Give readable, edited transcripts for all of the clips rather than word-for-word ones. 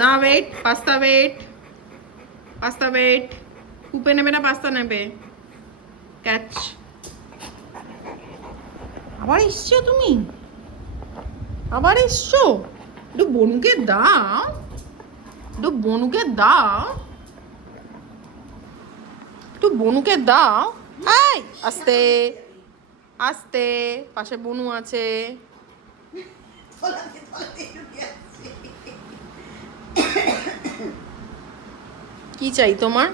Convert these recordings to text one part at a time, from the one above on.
না wait, pasta wait, pasta wait. Pupe নেবে না পাস্তা নেবে? ক্যাচ। আবার এসছো তুমি, আবার এসছো। একটু বনুকে দাও, একটু বনুকে দাও, একটু বনুকে দাও। এই আস্তে আস্তে, পাশে বনু আছে। কি চাই তোমার?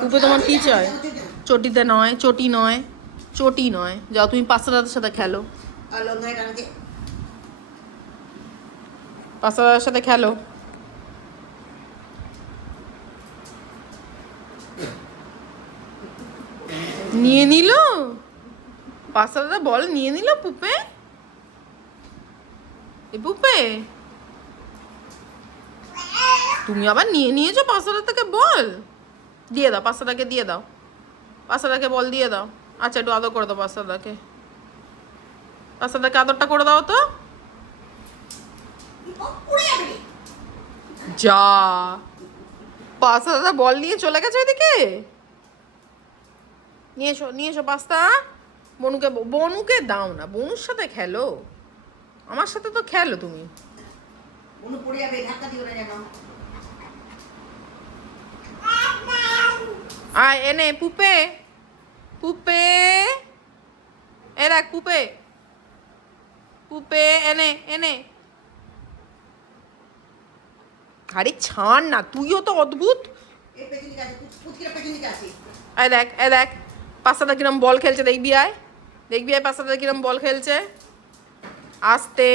পুপে তোমার কি চাই? চটিতে নয়, চটি নয়, চটি নয়। যাও তুমি পাস্তা দাদার সাথে খেলো, পাস্তা দাদার সাথে খেলো। নিয়ে নিল পাস্তা দাদা, বল নিয়ে নিল পুপে। এ পুপে, তুমি আবার নিয়ে নিয়েছো পাস্তাটা থেকে বল। দিয়ে দাও পাস্তাটাকে, দিয়ে দাও পাস্তাটাকে, বল দিয়ে দাও। আচ্ছা একটু আদর করে দাও পাস্তাটাকে, পাস্তাটাকে আদরটা করে দাও তো। যা, পাস্তা দাদা বল নিয়ে চলে গেছে ওইদিকে। নিয়ে এসো, নিয়ে এসো পাস্তা। বনুকে, বনুকে দাও না, বনুর সাথে খেলো, আমার সাথে তো খেলো তুমি। আয় এনে পুপে, পুপে এ দেখ পুপে, পুপে এনে এনে। আরে ছাড় না, তুইও তো অদ্ভুত। আয় দেখ, এ দেখ পাস্তাটা কিরম বল খেলছে, দেখবি আয়, দেখবি আয় পাস্তাটা কিরম বল খেলছে। আস্তে।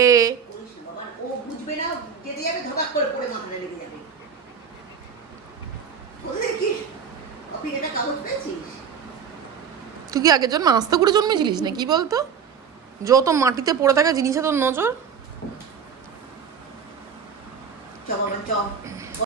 তুই কি আগের জন্ম আস্তে করে জন্মেছিলিস না কি বলতো? যত মাটিতে পড়ে থাকা জিনিসে তোর নজর।